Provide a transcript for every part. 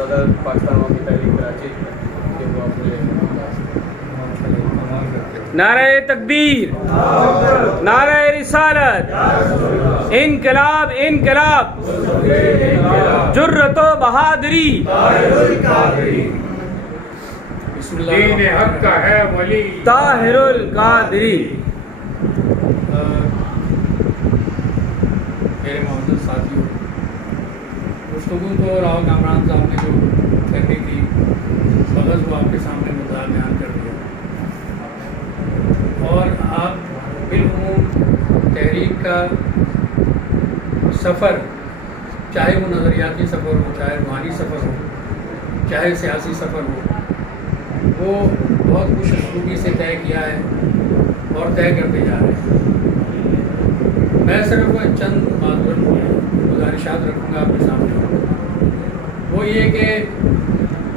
صدر پاکستان عوامی تحریک کراچی کہ وہ اپنے نعرہ تکبیر، نعرہ رسالت، انقلاب انقلاب، جرت و بہادری، دین حق کا ہے ولی طاہر القادری۔ میرے معزز ساتھیوں، گفتگو تو راؤ کامران صاحب نے جو کرنی تھی بغض وہ آپ کے سامنے مدعا بیان کر دیا، اور آپ بالعموم تحریک کا سفر، چاہے وہ نظریاتی سفر ہو، چاہے روحانی سفر ہو، چاہے سیاسی سفر ہو، وہ بہت خوش اسلوبی سے طے کیا ہے اور طے کرتے جا رہے ہیں۔ میں صرف چند گزارشات رکھوں گا آپ کے سامنے، وہ یہ کہ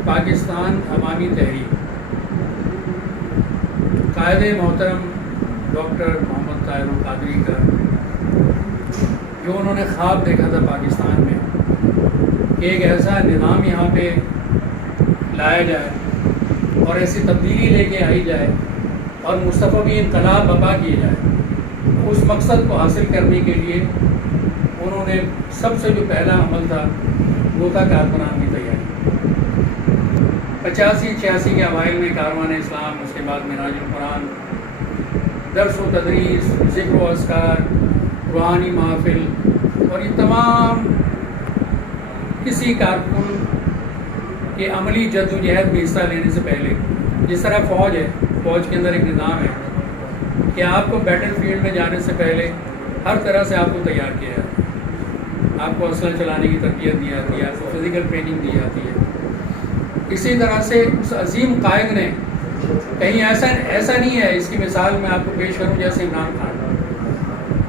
پاکستان عوامی تحریک قائد محترم ڈاکٹر محمد طاہر القادری کا جو انہوں نے خواب دیکھا تھا پاکستان میں کہ ایک ایسا نظام یہاں پہ لایا جائے اور ایسی تبدیلی لے کے آئی جائے اور مصطفی انقلاب برپا کیے جائے، اس مقصد کو حاصل کرنے کے لیے انہوں نے سب سے جو پہلا عمل تھا وہ تھا کارکنان کی تیاری۔ 85-86 کے اوائل میں کاروان اسلام، اس کے بعد معراج القرآن، درس و تدریس، ذکر و اذکار، روحانی محافل، اور یہ تمام کسی کارکن کے عملی جدوجہد میں حصہ لینے سے پہلے، جس طرح فوج ہے، فوج کے اندر ایک نظام ہے کہ آپ کو بیٹل فیلڈ میں جانے سے پہلے ہر طرح سے آپ کو تیار کیا جاتا ہے، آپ کو اسلحہ چلانے کی تربیت دی جاتی ہے، آپ کو فزیکل ٹریننگ دی جاتی ہے۔ اسی طرح سے اس عظیم قائد نے کہیں ایسا نہیں ہے، اس کی مثال میں آپ کو پیش کروں جیسے عمران خان۔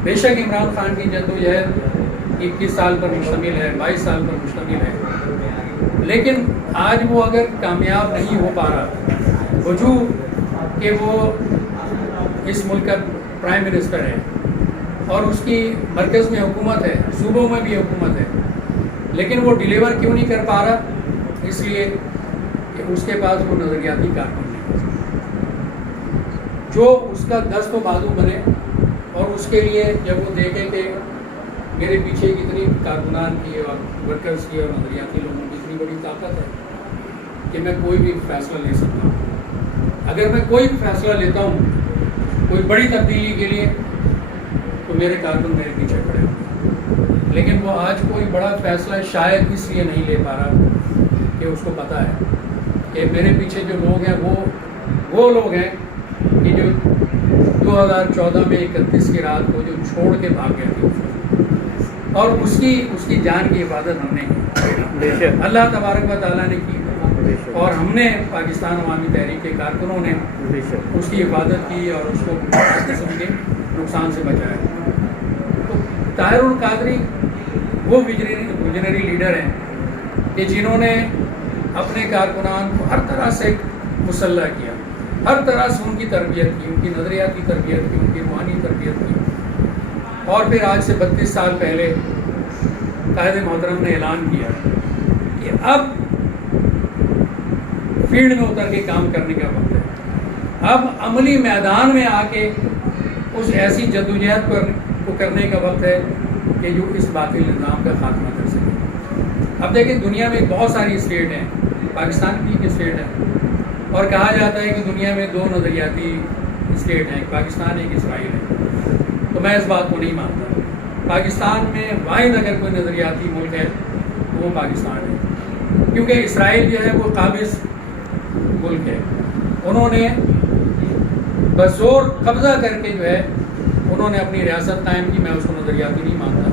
بے شک عمران خان کی جدوجہد 21 سال پر مشتمل ہے، 22 سال پر مشتمل ہے، لیکن آج وہ اگر کامیاب نہیں ہو پا رہا، وجوہ کہ وہ اس ملک کا پرائم منسٹر ہے اور اس کی مرکز میں حکومت ہے، صوبوں میں بھی حکومت ہے، لیکن وہ ڈیلیور کیوں نہیں کر پا رہا؟ اس لیے کہ اس کے پاس وہ نظریاتی کارکن نہیں جو اس کا دست و بازو بنے، اور اس کے لیے جب وہ دیکھیں کہ میرے پیچھے کتنی کارکنان کی اور ورکرز کی اور نظریاتی لوگوں کی اتنی بڑی طاقت ہے کہ میں کوئی بھی فیصلہ لے سکتا ہوں، اگر میں کوئی بھی فیصلہ لیتا ہوں کوئی بڑی تبدیلی کے لیے تو میرے کارکن میرے پیچھے کھڑے ہوں، لیکن وہ آج کوئی بڑا فیصلہ شاید اس لیے نہیں لے پا رہا کہ اس کو پتہ ہے کہ میرے پیچھے جو لوگ ہیں وہ لوگ ہیں کہ جو 2014 میں 31 کی رات کو جو چھوڑ کے بھاگ گئے تھے، اور اس کی جان کی حفاظت ہم نے کی، اللہ تبارک و تعالیٰ نے کی، اور ہم نے پاکستان عوامی تحریک کے کارکنوں نے اس کی حفاظت کی اور اس کو اس قسم کے نقصان سے بچایا۔ تو طاہر القادری وہ ویژنری لیڈر ہیں کہ جنہوں نے اپنے کارکنان کو ہر طرح سے مسلح کیا، ہر طرح سے ان کی تربیت کی، ان کی نظریاتی تربیت کی، ان کی روحانی تربیت کی، اور پھر آج سے 32 سال پہلے قائد محترم نے اعلان کیا کہ اب فیلڈ میں اتر کے کام کرنے کا وقت ہے، اب عملی میدان میں آ کے اس ایسی جدوجہد کو کرنے کا وقت ہے کہ جو اس باطل نظام کا خاتمہ کر سکے۔ اب دیکھیں دنیا میں بہت ساری اسٹیٹ ہیں، پاکستان بھی ایک اسٹیٹ ہے، اور کہا جاتا ہے کہ دنیا میں 2 نظریاتی اسٹیٹ ہیں، ایک پاکستان ایک اسرائیل ہے، تو میں اس بات کو نہیں مانتا۔ پاکستان میں واحد اگر کوئی نظریاتی ملک ہے تو وہ پاکستان ہے، کیونکہ اسرائیل جو ہے وہ قابض ملک ہے، انہوں نے بزور قبضہ کر کے جو ہے انہوں نے اپنی ریاست قائم کی۔ میں اس کو نظریاتی نہیں مانتا،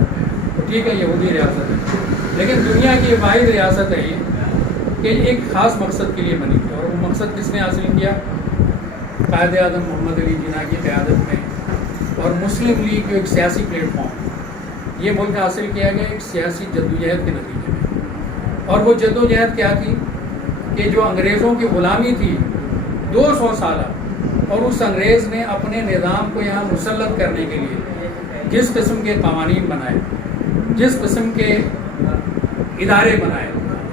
تو ٹھیک ہے یہودی ریاست ہے، لیکن دنیا کی واحد ریاست ہے یہ کہ ایک خاص مقصد کے لیے بنی تھی، اور وہ مقصد کس نے حاصل کیا؟ قائد اعظم محمد علی جناح کی قیادت میں اور مسلم لیگ جو ایک سیاسی پلیٹ فارم، یہ ملک حاصل کیا گیا ایک سیاسی جدوجہد کے نتیجے میں۔ اور وہ جدوجہد کیا تھی کہ جو انگریزوں کی غلامی تھی 200 سالہ، اور اس انگریز نے اپنے نظام کو یہاں مسلط کرنے کے لیے جس قسم کے قوانین بنائے، جس قسم کے ادارے بنائے،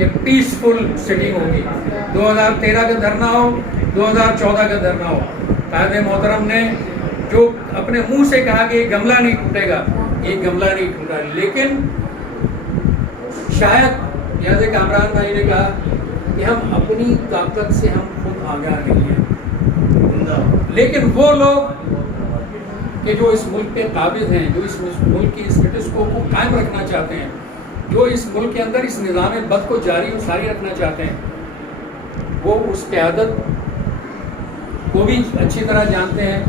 کہ پیسفل سٹنگ ہوگی. 2013 کا دھرنا ہو, 2014 کا دھرنا ہو, قائد محترم نے جو اپنے منہ سے کہا کہ یہ گملہ نہیں ٹوٹے گا, یہ گملہ نہیں ٹوٹا. لیکن شاید جیسے کامران بھائی نے کہا کہ ہم اپنی طاقت سے ہم خود آگاہ نہیں ہیں, لیکن وہ لوگ کہ جو اس ملک کے قابض ہیں, جو اس ملک کی اسٹیٹس کو قائم رکھنا چاہتے ہیں, جو اس ملک کے اندر اس نظام بد کو جاری و ساری رکھنا چاہتے ہیں, وہ اس قیادت کو بھی اچھی طرح جانتے ہیں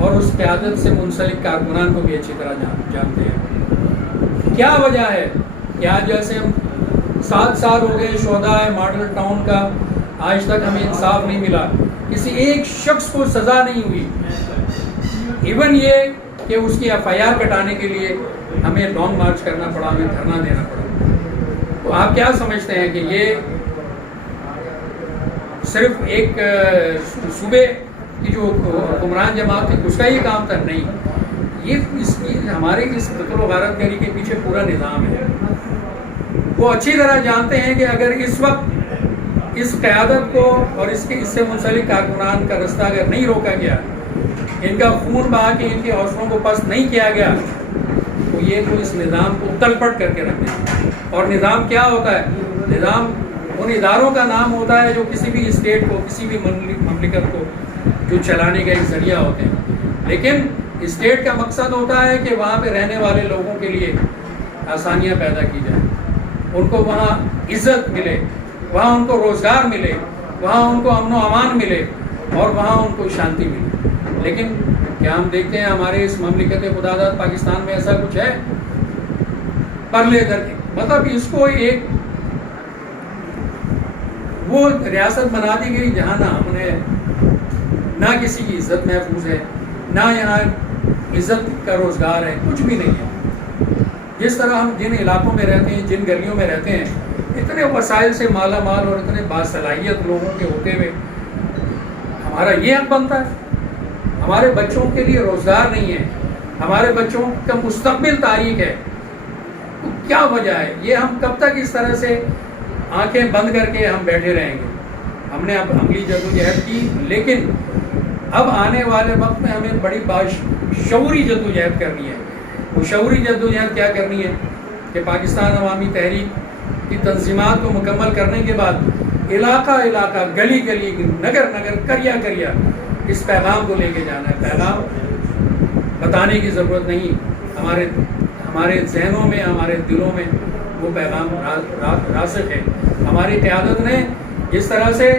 اور اس قیادت سے منسلک کارکنان کو بھی اچھی طرح جانتے ہیں. کیا وجہ ہے کہ آج جیسے ہم 7 سال ہو گئے شہداء ماڈل ٹاؤن کا, آج تک ہمیں انصاف نہیں ملا, کسی ایک شخص کو سزا نہیں ہوئی, ایون یہ کہ اس کی FIR کٹانے کے لیے ہمیں لانگ مارچ کرنا پڑا, ہمیں دھرنا دینا پڑا. تو آپ کیا سمجھتے ہیں کہ یہ صرف ایک صوبے کی جو حکمران جماعت تھی اس کا یہ کام تھا؟ نہیں, یہ ہمارے اس قتل و غارت گری کے پیچھے پورا نظام ہے. وہ اچھی طرح جانتے ہیں کہ اگر اس وقت اس قیادت کو اور اس سے منسلک کارکنان کا رستہ اگر نہیں روکا گیا, ان کا خون بہا کے ان کے حوصلوں کو پست نہیں کیا گیا, تو یہ تو اس نظام کو تلپٹ کر کے رکھ دیں. اور نظام کیا ہوتا ہے؟ نظام ان اداروں کا نام ہوتا ہے جو کسی بھی اسٹیٹ کو, کسی بھی مملکت کو جو چلانے کا ایک ذریعہ ہوتے ہیں. لیکن اسٹیٹ کا مقصد ہوتا ہے کہ وہاں پہ رہنے والے لوگوں کے لیے آسانیاں پیدا کی جائیں, ان کو وہاں عزت ملے, وہاں ان کو روزگار ملے, وہاں ان کو امن و امان ملے اور وہاں ان کو شانتی ملے. لیکن کیا ہم دیکھتے ہیں ہمارے اس مملکت خدا داد پاکستان میں ایسا کچھ ہے؟ پرلے در کے مطلب اس کو ایک وہ ریاست بنا دی گئی جہاں نہ کسی کی عزت محفوظ ہے, نہ یہاں عزت کا روزگار ہے, کچھ بھی نہیں ہے. جس طرح ہم جن علاقوں میں رہتے ہیں, جن گلیوں میں رہتے ہیں, اتنے وسائل سے مالا مال اور اتنے باصلاحیت لوگوں کے ہوتے ہوئے ہمارا یہ حق بنتا ہے. ہمارے بچوں کے لیے روزگار نہیں ہے, ہمارے بچوں کا مستقبل تاریخ ہے. تو کیا وجہ ہے؟ یہ ہم کب تک اس طرح سے آنکھیں بند کر کے ہم بیٹھے رہیں گے؟ ہم نے اب عملی جدوجہد کی, لیکن اب آنے والے وقت میں ہمیں بڑی شعوری جدوجہد کرنی ہے. وہ شعوری جدوجہد کیا کرنی ہے کہ پاکستان عوامی تحریک کی تنظیمات کو مکمل کرنے کے بعد علاقہ علاقہ, گلی گلی, نگر نگر, کریا کریا اس پیغام کو لے کے جانا ہے. پیغام بتانے کی ضرورت نہیں, ہمارے ذہنوں میں, ہمارے دلوں میں وہ پیغام راسخ ہے. ہماری قیادت نے جس طرح سے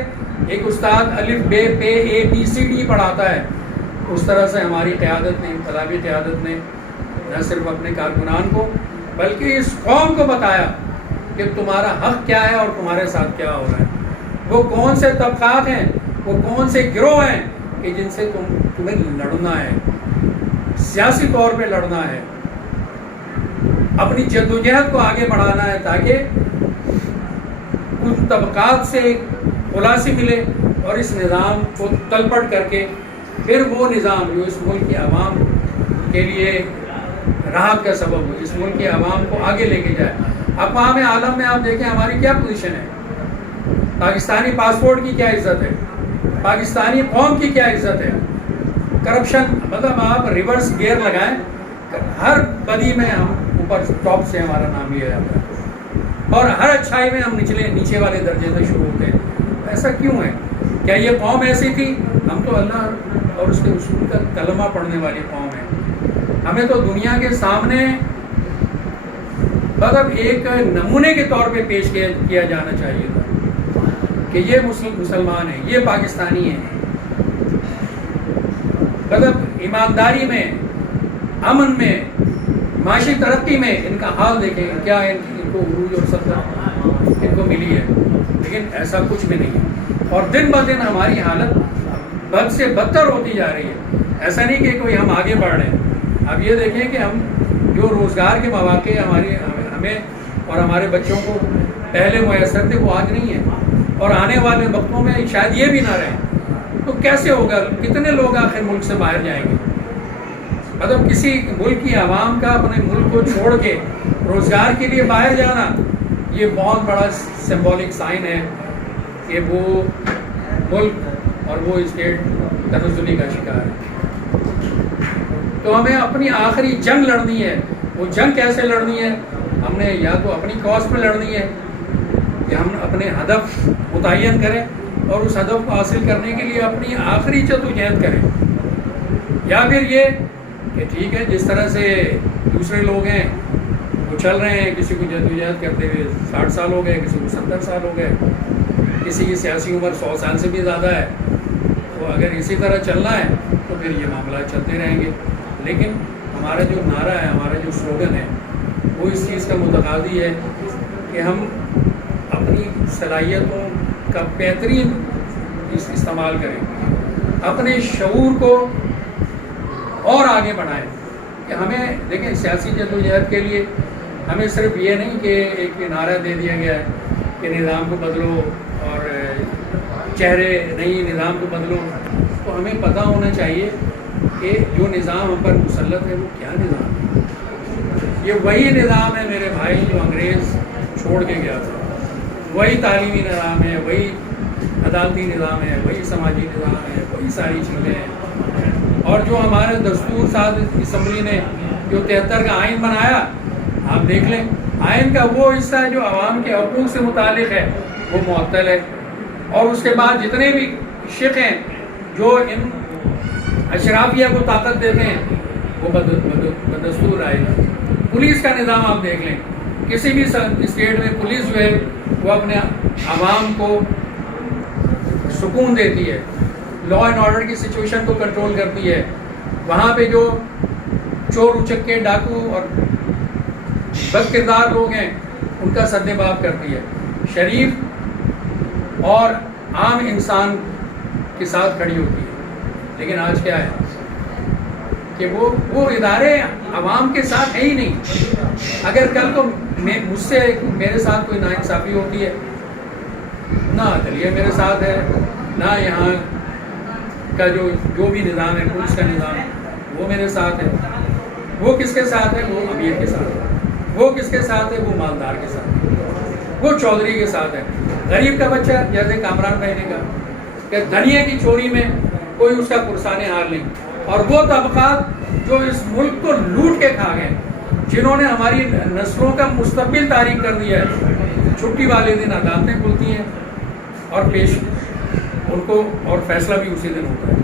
ایک استاد الف بے پے اے بی سی ڈی پڑھاتا ہے, اس طرح سے ہماری قیادت نے, انقلابی قیادت نے نہ صرف اپنے کارکنان کو بلکہ اس قوم کو بتایا کہ تمہارا حق کیا ہے اور تمہارے ساتھ کیا ہو رہا ہے. وہ کون سے طبقات ہیں, وہ کون سے گروہ ہیں کہ جن سے تمہیں لڑنا ہے, سیاسی طور پہ لڑنا ہے, اپنی جدوجہد کو آگے بڑھانا ہے تاکہ ان طبقات سے خلاصی ملے اور اس نظام کو تلپٹ کر کے پھر وہ نظام جو اس ملک کے عوام کے لیے راحت کا سبب ہو, اس ملک کے عوام کو آگے لے کے جائے. اقوام عالم میں آپ دیکھیں ہماری کیا پوزیشن ہے, پاکستانی پاسپورٹ کی کیا عزت ہے, پاکستانی قوم کی کیا عزت ہے. کرپشن مطلب آپ ریورس گیئر لگائیں, ہر بدی میں ہم اوپر ٹاپ سے ہمارا نام لیا جاتا ہے اور ہر اچھائی میں ہم نیچے والے درجے سے شروع ہوتے ہیں. ایسا کیوں ہے؟ کیا یہ قوم ایسی تھی؟ ہم تو اللہ اور اس کے رسول کا کلمہ پڑھنے والی قوم ہے. ہمیں تو دنیا کے سامنے مطلب ایک نمونے کے طور پہ پیش کیا جانا چاہیے تھا کہ یہ مسلمان ہیں, یہ پاکستانی ہیں. مطلب ایمانداری میں, امن میں, معاشی ترقی میں ان کا حال دیکھیں, کیا ان کو عروج اور سطح ان کو ملی ہے. لیکن ایسا کچھ بھی نہیں ہے اور دن بہ دن ہماری حالت بد سے بدتر ہوتی جا رہی ہے. ایسا نہیں کہ کوئی ہم آگے بڑھ رہے ہیں. اب یہ دیکھیں کہ ہم جو روزگار کے مواقع ہمیں اور ہمارے بچوں کو پہلے میسر تھے وہ آج نہیں ہیں اور آنے والے وقتوں میں شاید یہ بھی نہ رہیں. تو کیسے ہوگا؟ کتنے لوگ آخر ملک سے باہر جائیں گے؟ مطلب کسی ملک کی عوام کا اپنے ملک کو چھوڑ کے روزگار کے لیے باہر جانا یہ بہت بڑا سمبولک سائن ہے کہ وہ ملک اور وہ اسٹیٹ تنزلی کا شکار ہے. تو ہمیں اپنی آخری جنگ لڑنی ہے. وہ جنگ کیسے لڑنی ہے؟ ہم نے یا تو اپنی کاز پہ لڑنی ہے کہ ہم اپنے ہدف متعین کریں اور اس ہدف کو حاصل کرنے کے لیے اپنی آخری جدوجہد کریں، یا پھر یہ کہ ٹھیک ہے جس طرح سے دوسرے لوگ ہیں وہ چل رہے ہیں، کسی کو جدوجہد کرتے ہوئے 60 سال ہو گئے، کسی کو 70 سال ہو گئے، کسی کی سیاسی عمر 100 سال سے بھی زیادہ ہے. تو اگر اسی طرح چلنا ہے تو پھر یہ معاملات چلتے رہیں گے. لیکن ہمارا جو نعرہ ہے، ہمارا جو سلوگن ہے، وہ اس چیز کا متقاضی ہے کہ ہم اپنی صلاحیتوں کا بہترین استعمال کریں، اپنے شعور کو اور آگے بڑھائیں. کہ ہمیں دیکھیں سیاسی جدوجہد کے لیے ہمیں صرف یہ نہیں کہ ایک نعرہ دے دیا گیا ہے کہ نظام کو بدلو اور چہرے نہیں، نظام کو بدلو. تو ہمیں پتہ ہونا چاہیے کہ جو نظام ہم پر مسلط ہے وہ کیا نظام ہے. یہ وہی نظام ہے میرے بھائی جو انگریز چھوڑ کے گیا تھا، وہی تعلیمی نظام ہے، وہی عدالتی نظام ہے، وہی سماجی نظام ہے، وہی ساری چیزیں ہیں. اور جو ہمارے دستور ساز اسمبلی نے جو 73 کا آئین بنایا، آپ دیکھ لیں آئین کا وہ حصہ جو عوام کے حقوق سے متعلق ہے وہ معطل ہے. اور اس کے بعد جتنے بھی شق ہیں جو ان اشرافیہ کو طاقت دیتے ہیں وہ بدستور آئے گا. پولیس کا نظام آپ دیکھ لیں، کسی بھی اسٹیٹ میں پولیس جو ہے وہ اپنے عوام کو سکون دیتی ہے، لا اینڈ آرڈر کی سچویشن کو کنٹرول کرتی ہے. وہاں پہ جو چور اچکے ڈاکو اور بد کردار لوگ ہیں ان کا سد باب کرتی ہے، شریف اور عام انسان کے ساتھ کھڑی ہوتی ہے. لیکن آج کیا ہے کہ وہ ادارے عوام کے ساتھ ہے ہی نہیں. اگر کل کو مجھ سے میرے ساتھ کوئی ناانصافی ہوتی ہے، نہ عدلیہ میرے ساتھ ہے، نہ یہاں کا جو بھی نظام ہے پولیس کا نظام وہ میرے ساتھ ہے. وہ کس کے ساتھ ہے؟ وہ امیر کے ساتھ ہے. وہ کس کے ساتھ ہے؟ وہ مالدار کے ساتھ ہے، وہ چودھری کے ساتھ ہے. غریب کا بچہ جیسے کامران کہنے کا کہ دھنیے کی چوری میں کوئی اس کا پرسان حال نہیں. اور وہ طبقات جو اس ملک کو لوٹ کے کھا گئے، جنہوں نے ہماری نسلوں کا مستقبل تاریک کر دیا ہے، چھٹی والے دن عدالتیں کھلتی ہیں اور پیش ان کو اور فیصلہ بھی اسی دن ہوتا ہے.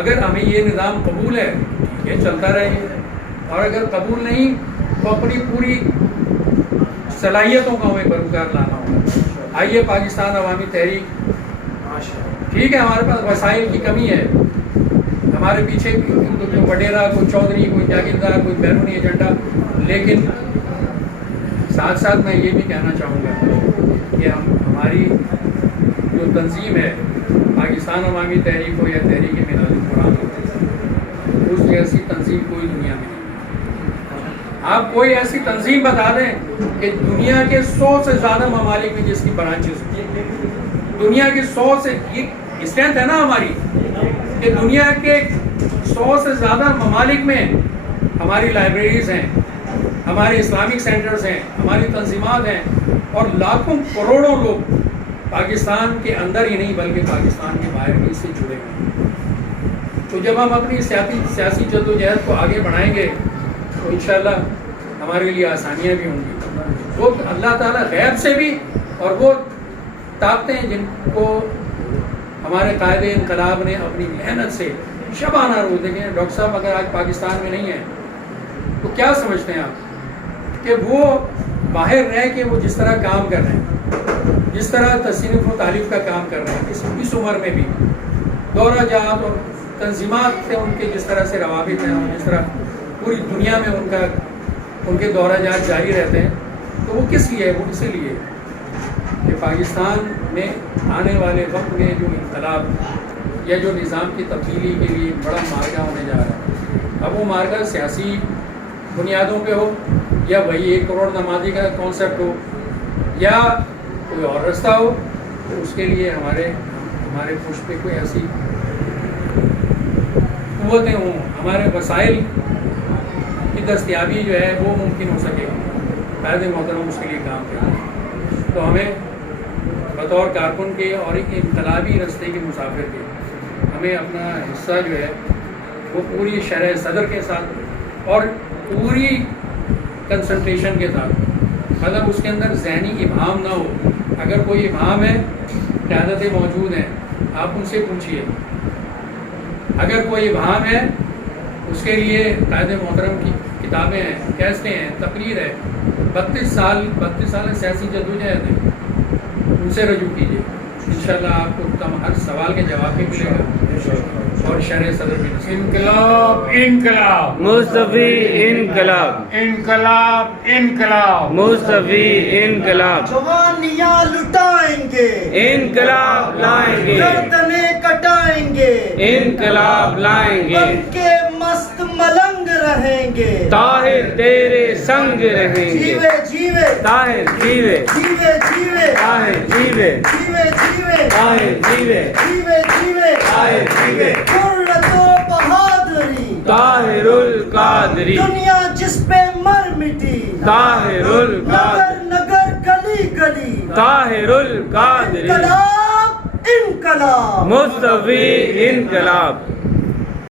اگر ہمیں یہ نظام قبول ہے یہ چلتا رہے گا، اور اگر قبول نہیں تو اپنی پوری صلاحیتوں کا ہمیں بروکار لانا ہوگا. آئیے پاکستان عوامی تحریک، ٹھیک ہے ہمارے پاس وسائل کی کمی ہے، ہمارے پیچھے کوئی وڈیرا، کوئی چودھری، کوئی جاگیردار، کوئی بیرونی ایجنڈا، لیکن ساتھ ساتھ میں یہ بھی کہنا چاہوں گا کہ ہماری جو تنظیم ہے پاکستان عوامی تحریک ہو یا تحریک میلاد القرآن ہو، اس جیسی تنظیم کوئی دنیا میں نہیں. آپ کوئی ایسی تنظیم بتا دیں کہ دنیا کے 100 سے زیادہ ممالک میں جس کی برانچز دنیا کے 100 سے اسٹرینتھ ہے نا ہماری کہ دنیا کے 100 سے زیادہ ممالک میں ہماری لائبریریز ہیں، ہمارے اسلامک سینٹرز ہیں، ہماری تنظیمات ہیں، اور لاکھوں کروڑوں لوگ پاکستان کے اندر ہی نہیں بلکہ پاکستان کے باہر بھی اس سے جڑے ہیں. تو جب ہم اپنی سیاسی جدوجہد کو آگے بڑھائیں گے تو انشاءاللہ ہمارے لیے آسانیاں بھی ہوں گی. وہ اللہ تعالیٰ غیب سے بھی، اور وہ طاقتیں جن کو ہمارے قائد انقلاب نے اپنی محنت سے شبانہ روز دیکھیں. ڈاکٹر صاحب اگر آج پاکستان میں نہیں ہیں تو کیا سمجھتے ہیں آپ کہ وہ باہر رہ کے وہ جس طرح کام کر رہے ہیں، جس طرح تصنیف و تعلیف کا کام کر رہے ہیں، اس عمر میں بھی دورہ جات اور تنظیمات سے ان کے جس طرح سے روابط ہیں، اور جس طرح پوری دنیا میں ان کے دورہ جات جاری رہتے ہیں، تو وہ کس لیے ہے؟ وہ اسی لیے کہ پاکستان میں آنے والے وقت میں جو انقلاب یا جو نظام کی تبدیلی کے لیے بڑا مارکہ ہونے جا رہا ہے، اب وہ مارکہ سیاسی بنیادوں پہ ہو یا وہی 1 کروڑ نمازی کا کانسیپٹ ہو یا کوئی اور رستہ ہو، تو اس کے لیے ہمارے پشت پہ کوئی ایسی قوتیں ہوں، ہمارے وسائل کی دستیابی جو ہے وہ ممکن ہو سکے. قائد محترم اس کے لیے کام کرتے ہیں. تو ہمیں بطور کارکن کے اور ایک انقلابی رستے کے مسافر کے ہمیں اپنا حصہ جو ہے وہ پوری شرح صدر کے ساتھ اور پوری کنسنٹریشن کے ساتھ، مطلب اس کے اندر ذہنی ابہام نہ ہو. اگر کوئی ابہام ہے، قیادتیں موجود ہیں، آپ ان سے پوچھیے. اگر کوئی ابہام ہے، اس کے لیے قائد محترم کی کتابیں ہیں، کیسٹیں ہیں، تقریر ہے. 32 سال سیاسی جدوجہد ہے، ان سے رجوع کیجیے. انشاءاللہ آپ کو ہر سوال کے جواب بھی ملے گا اور شرح صدر بھی نصیب. انقلاب انقلاب مصطفی انقلاب، انقلاب انقلاب مصطفی انقلاب، جوانیاں لٹائیں گے، انقلاب لائیں گے، گردنیں کٹائیں گے، انقلاب لائیں گے. بن کے مست ملنگ رہیں گے. طاہر تیرے سنگ رہیں گے، جیوے جیوے طاہر جیوے، جیوے جیوے طاہر جیوے، جیوے جیوے طاہر جیوے، جیوے جیوے طاہر جیوے. جرأت و بہادری، طاہر القادری، دنیا جس پہ مر مٹی، طاہر نگر القادری، نگر گلی گلی، طاہر القادری، انقلاب انقلاب. مصطفی انقلاب.